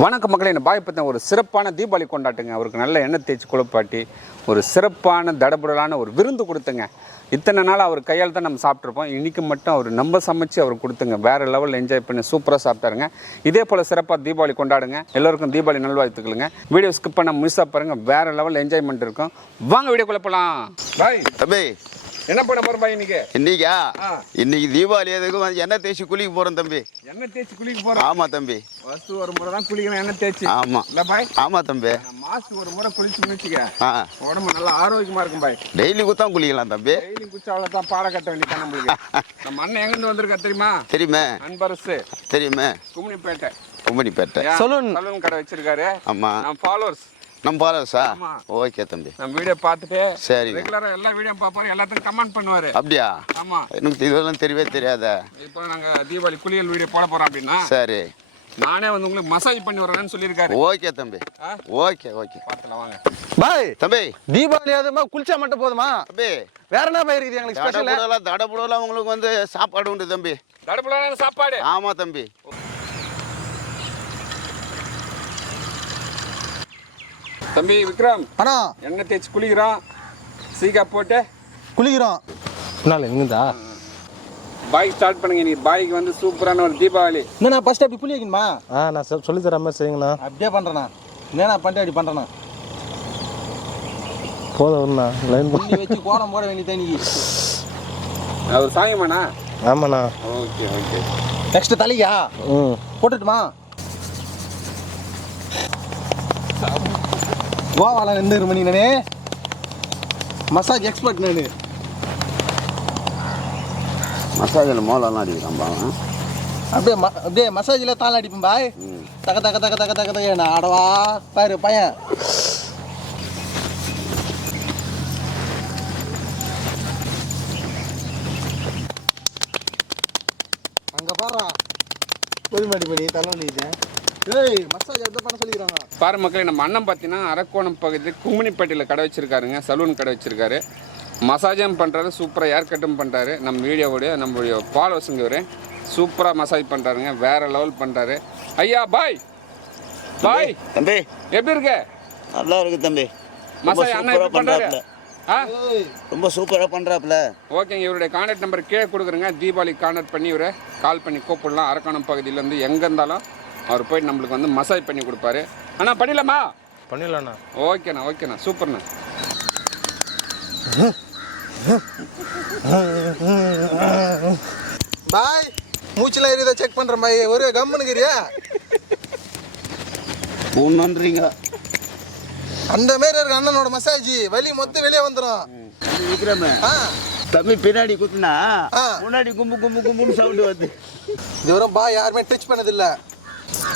வணக்க மக்களே, இந்த பாய் பற்றி ஒரு சிறப்பான தீபாவளி கொண்டாட்டுங்க. அவருக்கு நல்ல எண்ணெய் தேய்ச்சி குளிப்பாட்டி ஒரு சிறப்பான தடபுடலான ஒரு விருந்து கொடுத்துங்க. இத்தனை நாள் அவர் கையால் தான் நம்ம சாப்பிட்ருப்போம். இன்றைக்கி மட்டும் அவர் நம்ம சமைச்சு அவர் கொடுத்துங்க. வேறு லெவலில் என்ஜாய் பண்ணி சூப்பராக சாப்பிட்டாருங்க. இதே போல் சிறப்பாக தீபாவளி கொண்டாடுங்க. எல்லோருக்கும் தீபாவளி நல்வாழ்த்துக்களுங்க. வீடியோ ஸ்கிப் பண்ண மிஸ்ஸாக பாருங்கள். வேறு லெவலில் என்ஜாய்மெண்ட் இருக்கும். வாங்க வீடியோக்குள்ளே போகலாம். பாய் தம்பி, என்ன பண்ண போகிறோம் பாய் இன்னைக்கு? இன்னைக்கு தீபாவளி எதுக்கும் எண்ணெய் தேய்ச்சி குளிக்க போறோம் தம்பி. எண்ணெய் தேய்ச்சி குளிக்க போகிறோம்? ஆமா தம்பி. ஃபர்ஸ்ட் ஒரு முறை தான் குளிக்கணும் எண்ணெய் தேய்ச்சி. ஆமா இல்லை பாய்? ஆமா தம்பி. மாசத்துக்கு ஒரு முறை குளிச்சு முடிச்சுக்க, உடம்பு நல்லா ஆரோக்கியமா இருக்கும் பாய். டெய்லி குத்தான் குளிக்கலாம் தம்பி. டெய்லி குளிச்சா அவ்வளோதான் பாறை கட்ட வேண்டியதான் நம்மளுக்கு. நம்ம அண்ணன் எங்கேருந்து வந்திருக்கா தெரியுமா? தெரியுமே. அன்பரசு தெரியுமே. கும்மினிப்பேட்டை. கும்மினிப்பேட்டை சலூன் கடை வச்சிருக்காரு. ஆமா. நம்ம ஃபாலோவர்ஸ். நம்ம ஃபாலோவர்ஸா? ஓகே தம்பி. நம்ம வீடியோ பார்த்துட்டு சரி ரெகுலரா எல்லா வீடியோ பார்ப்பாரு, எல்லாத்துக்கும் கமெண்ட் பண்ணுவாரு. அப்படியா? ஆமா. எனக்கு இதெல்லாம் தெரியவே தெரியாத. இப்போ நாங்க தீபாவளி குளியல் வீடியோ போட போறோம் அப்படின்னா சரி நானே வந்து உங்களுக்கு மசாஜ் பண்ணி வரேன்னு சொல்லியிருக்காரு. ஓகே தம்பி. ஓகே ஓகே பார்க்கலாம் வாங்க. பாய் தம்பி, தீபாவளி அதுமா குளிச்சா மட்டும் போதுமா தம்பி? வேற என்ன பாய் இருக்குது எங்களுக்கு ஸ்பெஷல்? தடபுடலாம் உங்களுக்கு வந்து சாப்பாடு உண்டு தம்பி. தடுப்புலான சாப்பாடு? ஆமா தம்பி. தம்பி விக்ரம், அண்ணா எண்ணெய் தேய்ச்சி குளிக்கிறோம். சீக்கா போட்டு குளிக்கிறோம். என்னால எங்கதா பாய்க்கு ஸ்டார்ட் பண்ணுங்க. நீ பாய்க்கு வந்து சூப்பரான ஒரு தீபாவளி. என்ன ஃபர்ஸ்ட் அப்படி புளி வைக்கணுமா? நான் சொல்லி தர மாதிரி செய்யுங்கண்ணா. அப்படியே பண்றேண்ணா. என்ன பண்ணிட்டு அப்படி பண்றேண்ணா. போதும்ண்ணா. லைன் பண்ணி வச்சு கோலம் போட வேண்டியது இன்னைக்கு. அவர் சாயமாண்ணா? ஆமாண்ணா. Okay okay. நெக்ஸ்ட் தலையா? போட்டுட்டுமா? கோவால 2 மணி நானே மசாஜ் எக்ஸ்பர்ட் நானு. மசாஜில் மோளெல்லாம் அடிக்கிறான்பா. அப்படியே மசாஜில் தாள அடிப்பேன் பாய். தக தக தக தக தக தக நான் ஆடவா பாரு பையன். அங்கே பாரு பொதுமாடி படி தலைவலிது. ஏய் மசாஜ் எடுத்து பண்ண சொல்லிக்கிறாங்க பாரு மக்களே. நம்ம அண்ணன் பார்த்தீங்கன்னா அரக்கோணம் பகுதி கும்மினிப்பேட்டையில் கடை வச்சிருக்காருங்க. சலூன் கடை வச்சிருக்காரு. மசாஜும் பண்ணுறாரு, சூப்பராக ஹேர் கட்டும் பண்ணுறாரு. நம்ம வீடியோவுடைய நம்மளுடைய ஃபாலோவர்ஸுங்க ஒரு சூப்பராக மசாஜ் பண்ணுறாருங்க. வேறு லெவல் பண்ணுறாரு. ஐயா பாய். பாய் தம்பி எப்படி இருக்க? நல்லா இருக்கு தம்பி. மசாஜ் அண்ணன் எப்படி பண்ணுறாரு? ரொம்ப சூப்பராக பண்ணுறாப்புல. ஓகேங்க. இவருடைய கான்டாக்ட் நம்பர் கீழே கொடுக்குறேங்க. தீபாவளி கான்டாக்ட் பண்ணி இவரை கால் பண்ணி கூப்பிடலாம். அரக்கோணம் பகுதியிலேருந்து எங்கே இருந்தாலும் அவர் போயிட்டு நம்மளுக்கு வந்து மசாஜ் பண்ணி கொடுப்பாரு. அண்ணா பண்ணிடலாமா? பண்ணிடலாண்ணா. ஓகேண்ணா ஓகேண்ணா சூப்பர்ண்ணா. பாய் மூச்சுலாம் இருக்குதா செக் பண்ணுறேன் பாய். ஒரு கம்முனுக்கிறியா? ஒன்றுன்றீங்க அந்த மாரி இருக்கு அண்ணனோட மசாஜ். வலி மொத்தம் வெளியே வந்துடும். விக்ரம தம்பி பின்னாடி குத்துனா முன்னாடி கும்பு கும்பு கும்புன்னு சவுண்டு வருது. இதுவரும் பாய் யாருமே டச் பண்ணதில்லை.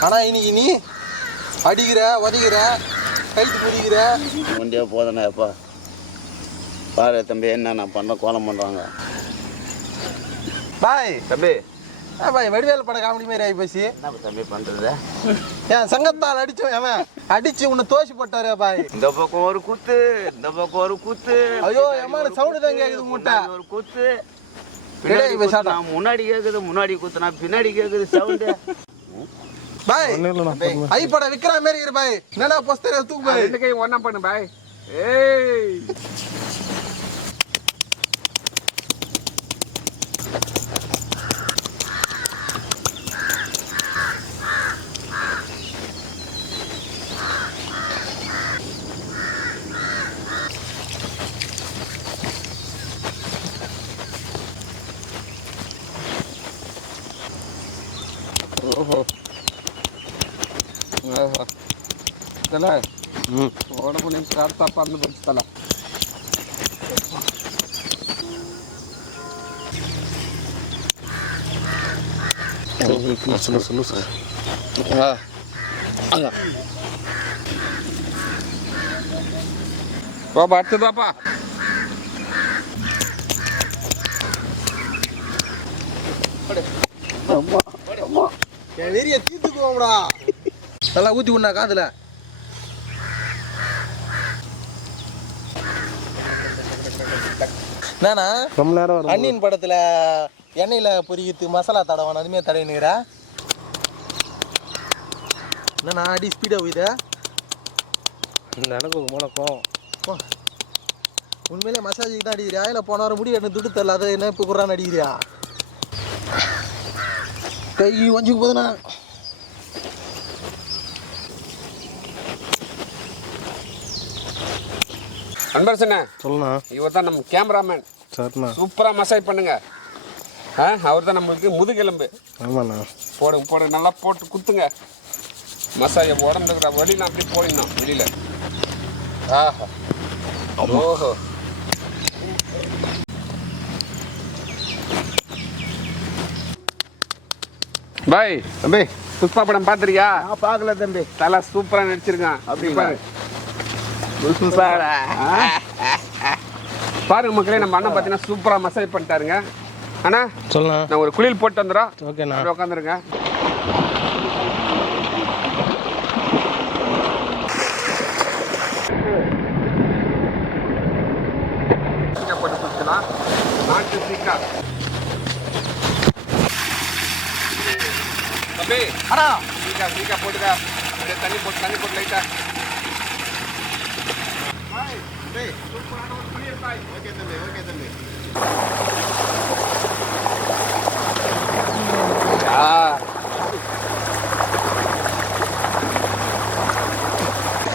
ஆனால் இன்னைக்கு நீ அடிக்கிற உதைக்கிற கழுத்து பிடிக்கிற. ஒண்டியா போதனாப்பா பாரு தம்பி என்ன நான் பண்ண கோலம் பண்ணுறாங்க. பாய் தம்பி பாய் வடிவேல் பட காமெடி மாரி ஆகி போச்சு. என்ன தம்பி பண்ணுறது? என் சங்கத்தால் அடிச்சோம் அவன் அடிச்சு உன்னை தோசி போட்டாரு பாய். இந்த பக்கம் ஒரு குத்து, இந்த பக்கம் ஒரு குத்து. ஐயோ எம்மான சவுண்டு தான் கேட்குது உங்கள்கிட்ட. ஒரு குத்து பின்னாடி முன்னாடி கேட்குது, முன்னாடி குத்துனா பின்னாடி கேட்குது சவுண்டு. பாய் ஐப்பட விக்கிற மாரி இரு பாய். என்னடா போஸ்டர் தூக்கு பாய். 2 கை ஒண்ணா பண்ணு பாய். ஏய் ஓஹோ தல உடம்பு நீ சாப்பிட்டா பறந்து போச்சு தல. சொல்லு சார். பாப்பா அடுத்ததாப்பா. என் வெறிய தீர்த்துக்குவோம்டா. நல்லா ஊற்றி விடா காதுல. நானா ரொம்ப நேரம் அண்ணின் படத்துல எண்ணெயில் பொரிக்கிறதுக்கு மசாலா தடவான அதுமாரி தடவினுக்கிறா. என்னண்ணா அடி ஸ்பீடாக போயிதா நடக்கும் முடக்கம் உண்மையிலே மசாஜுக்கு தான் அடிக்கிறியா இல்லை போன வாரம் முடி என்ன துட்டு தரல அதை என்ன இப்போ குறான்னு அடிக்கிறியா கை வஞ்சுக்கு போதுண்ணா அன்பரசண்ணே சொல்லண்ணா. இவர் தான் நம்ம கேமராமேன். சரிண்ணா. சூப்பராக மசாஜ் பண்ணுங்க. அவர் தான் நம்மளுக்கு முதுகெலும்பு. ஆமாண்ணா. போடுங்க நல்லா போட்டு குத்துங்க. மசாஜ் உடம்புல இருக்கிற வலிலாம் அப்படி போடணும் வெளியில். ஆஹா ஓஹோ பாய் தம்பி புஷ்பா படம் பார்த்துருக்கியா? நான் பார்க்கல தம்பி. தலை சூப்பராக நடிச்சிருக்கான். அப்படிங்களா? பாருங்க மக்களே, நம்ம அண்ணன் பார்த்தீங்கன்னா சூப்பராக மசாஜ் பண்ணிட்டாருங்க. அண்ணா சொல்லண்ணா. நான் ஒரு குளியல் போட்டு வந்துடுறோம். ஓகேண்ணா. உட்காந்துருங்க. போட்டு குடிக்கலாம். நாட்டு சீக்கா தம்பி. அண்ணா சீக்கா போட்டுக்க. அப்படியே தண்ணி போட்டு லைட்டா. சூப்பரான ஒரு குளியல் பாய். ஓகே தம்பி.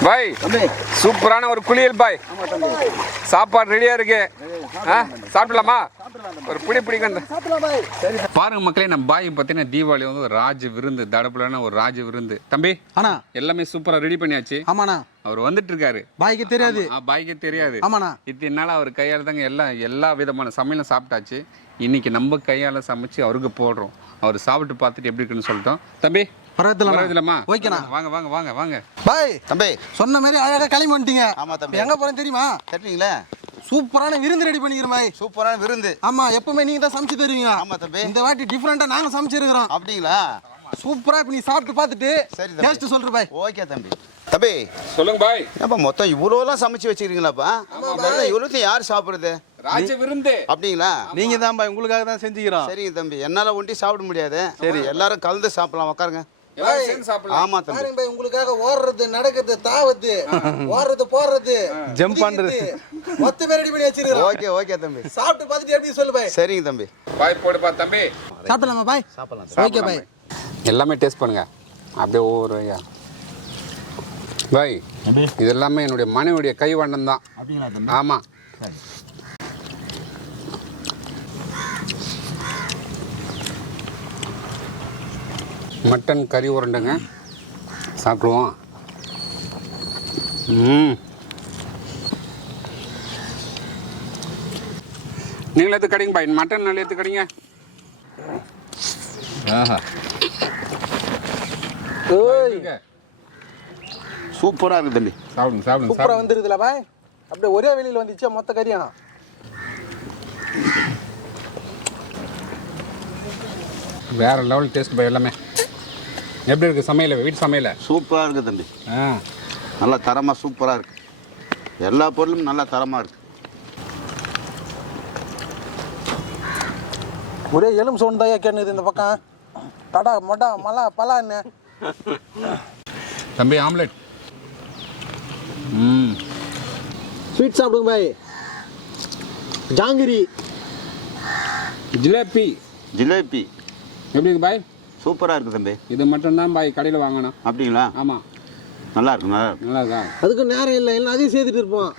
பாய் சூப்பரான ஒரு குளியல் பாய். சாப்பாடு ரெடியா இருக்கு. சாப்பிடலாமா? ஒரு பிடிக்கணும். பாருங்க மக்களே, நம்ம பாய் பார்த்தீங்கன்னா தீபாவளி வந்து ஒரு ராஜ விருந்து, தடப்புலான ஒரு ராஜ விருந்து. தம்பி அண்ணா எல்லாமே சூப்பரா ரெடி பண்ணியாச்சு. ஆமாண்ணா. அவர் வந்துட்டு இருக்காரு. பாய்க்கு தெரியாது. பாய்க்கே தெரியாது. ஆமாண்ணா. இத்தனை நாள் அவர் கையால் தாங்க எல்லா விதமான சமையலும் சாப்பிட்டாச்சு. இன்னைக்கு நம்ம கையால் சமைச்சு அவருக்கு போடுறோம். அவர் சாப்பிட்டு பார்த்துட்டு எப்படி இருக்குன்னு சொல்லிட்டோம். தம்பி பரவாயில்லமா? ஓகேண்ணா. வாங்க பாய் தம்பி சொன்ன மாதிரி அழகாக கிளம்பி வந்துட்டீங்க. ஆமா தம்பி. எங்க போறேன் தெரியுமா? தெரியுங்களா? சூப்பரான விருந்து ரெடி பண்ணிக்கிறோம் பாய். சூப்பரான விருந்து. ஆமா, எப்பவுமே நீங்க தான் சமைச்சு தருவீங்க. ஆமா தம்பி. இந்த வாட்டி டிஃபரெண்டா நாங்க சமைச்சிருக்கிறோம். அப்படிங்களா? சூப்பரா இப்ப நீ சாப்பிட்டு பார்த்துட்டு சரி டேஸ்ட் சொல்ற பாய். ஓகே தம்பி. தம்பி சொல்லுங்க பாய். ஏப்பா மொத்தம் இவ்வளோலாம் சமைச்சு வச்சிருக்கீங்களாப்பா? இவ்வளோத்தையும் யார் சாப்பிடுறது? ராஜ விருந்து. அப்படிங்களா? நீங்க தான் பாய், உங்களுக்காக தான் செஞ்சுக்கிறோம். சரிங்க தம்பி. என்னால ஒண்டி சாப்பிட முடியாது. சரி எல்லாரும் கலந்து சாப்பிடலாம். உட்காருங்க. ஆமா தம்பி. பாருங்க பாய், உங்களுக்காக ஓடுறது, நடக்கிறது, தாவறது, ஓடுறது, போறது, ஜம்ப் பண்றது மொத்தமே ரெடி பண்ணி வச்சிருக்கோம். ஓகே தம்பி. சாப்பிட்டு பார்த்துட்டு எப்படி சொல்லு பாய். சரிங்க தம்பி. பாய் போடுப்பா தம்பி. சாப்பிடலாமா பாய்? சாப்பிடலாம். Okay bye. எல்லாமே டேஸ்ட் பண்ணுங்க. அப்படியே ஒவ்வொரு பாய். இது எல்லாமே என்னுடைய மனைவியுடைய கைவண்ணம் தான். அப்படிங்களா தம்பி? ஆமா. மட்டன் கறி உருண்டைங்க. சாப்பிடுவோம். நீங்களே எடுத்து கடிங்க பாய். மட்டன் நல்லா எடுத்து கடிங்க. சூப்பரா இருக்கு தம்பி. சாப்பிடுங்க. சூப்பரா வந்துருதுல பாய். அப்படியே ஒரே வெளியில வந்துச்சு மொத்த கறியா. வேற லெவல் டேஸ்ட் பாய். எல்லாமே எப்படி இருக்கு சமையல்? வீட்டு சமையல சூப்பரா இருக்கு தம்பி. நல்லா தரமா சூப்பரா இருக்கு. எல்லா பொருளும் நல்லா தரமா இருக்கு. ஒரே எலும்பு சவுண்ட் தான் கேட்குது இந்த பக்கம். தடா மொட்டா மலா பலா என்ன தம்பி? ஆம்லெட். ஸ்வீட் சாப்பிடுங்க பாய். ஜாங்கிரி, ஜிலேபி. எப்படி இருக்கு பாய்? சூப்பரா இருக்கு தம்பி. இது மட்டும் தான் பாய் கடையில் வாங்கணும். அப்படிங்களா? ஆமா. நல்லா இருக்கு. நல்லா இருக்கா? அதுக்கு நேரம் இல்லை, எல்லாம் அதையும் சேர்த்துட்டு இருப்போம்.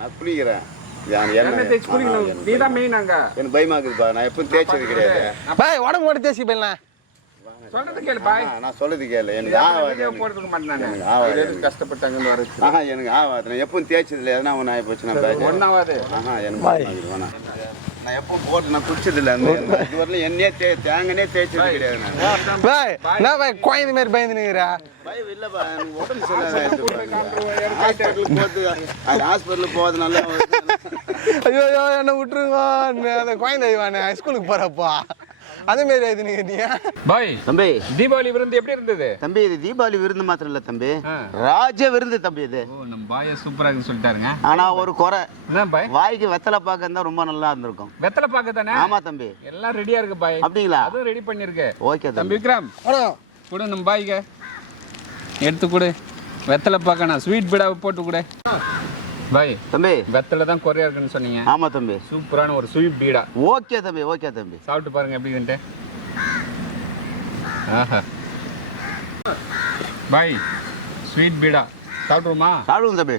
நான் குளிக்கிறேன். நீதான் மெயின். அங்க எனக்கு பயமா இருக்குப்பா. நான் எப்பவும் தேய்ச்சது கிடையாது. பாய் உடம்பு மட்டும் தேய்ச்சி போயிடலாம். சொல்றது கேளு பாய். நான் சொல்றது கேளு. எனக்கு ஆகாது. போறதுக்கு மாட்டேன். ஆகாது. கஷ்டப்பட்டாங்க வர. எனக்கு ஆகாது. நான் எப்பவும் தேய்ச்சது இல்லை. எதனா ஒன்று ஆகி போச்சு. நான் ஒன்னாவது. எனக்கு வேணாம். நான் எப்பவும் போட்டு நான் குடிச்சது இல்லை. இதுவரையிலும் என்னையே தேங்கனே தேய்ச்சது கிடையாது. பாய் நான் பாய் குழந்தை மாதிரி பயந்துனுங்கிறா. பயம் இல்லைப்பா. எனக்கு உடம்பு சரியில்லை. ஹாஸ்பிட்டலுக்கு போகிறது நல்லா. ஐயோ என்ன விட்டுருங்க. அந்த குழந்தை ஸ்கூலுக்கு போறப்பா. அதே மாதிரி இது நீ பாய் தம்பி தீபாவளி விருந்து எப்படி இருந்தது தம்பி இது தீபாவளி விருந்து மாத்திரம் இல்ல தம்பி ராஜ விருந்து தம்பி இது ஓ நம்ம பாய சூப்பரா இருக்குன்னு சொல்லிட்டாருங்க ஆனா ஒரு குறை என்ன பாய் வாய்க்கு வெத்தலை பாக்க இருந்தா ரொம்ப நல்லா இருந்திருக்கும் வெத்தலை பாக்க தானே ஆமா தம்பி எல்லாம் ரெடியா இருக்கு பாய் அப்படிங்களா அதுவும் ரெடி பண்ணிருக்கு ஓகே தம்பி தம்பி விக்ரம் ஆனா கொடு நம்ம பாய்க்கு எடுத்து கொடு வெத்தலை பாக்க நான் ஸ்வீட் பீடாவை போட்டு கொடு பாய் தம்பி வெத்தலை தான் குறையா இருக்குன்னு சொன்னீங்க ஆமா தம்பி சூப்பரான ஒரு ஸ்வீட் பீடா ஓகே தம்பி ஓகே தம்பி சாப்பிட்டு பாருங்க எப்படி இருக்குன்ட்டு ஆஹா பாய் ஸ்வீட் பீடா சாப்பிடுவோமா சாப்பிடுவோம் தம்பி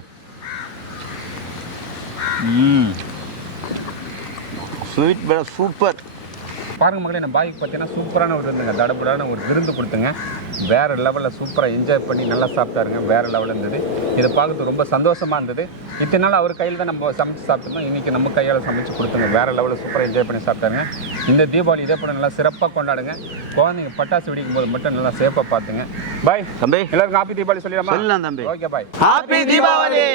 ஸ்வீட் பேட சூப்பர் பாருங்க மகளே நம்ம பாய்க்கு பார்த்தீங்கன்னா சூப்பரான ஒரு விருந்துங்க தடபுடான ஒரு விருந்து கொடுத்துங்க வேறு லெவலில் சூப்பராக என்ஜாய் பண்ணி நல்லா சாப்பிட்டாருங்க வேறு லெவலில் இருந்தது இதை பார்க்கறது ரொம்ப சந்தோஷமாக இருந்தது இத்தனை நாள் அவர் கையில் தான் நம்ம சமைச்சு சாப்பிட்டோம் இன்றைக்கி நம்ம கையால் சமைச்சு கொடுத்துங்க வேறு லெவலில் சூப்பராக என்ஜாய் பண்ணி சாப்பிட்டாருங்க இந்த தீபாவளி இதே போல் நல்லா சிறப்பாக கொண்டாடுங்க குழந்தைங்க பட்டாசு வெடிக்கும் போது மட்டும் நல்லா சேஃபாக பார்த்துங்க பாய் தம்பி எல்லாருக்கும் ஹாப்பி தீபாவளி சொல்லிடலாமா சொல்லலாம் தம்பி ஓகே பாய் ஹாப்பி தீபாவளி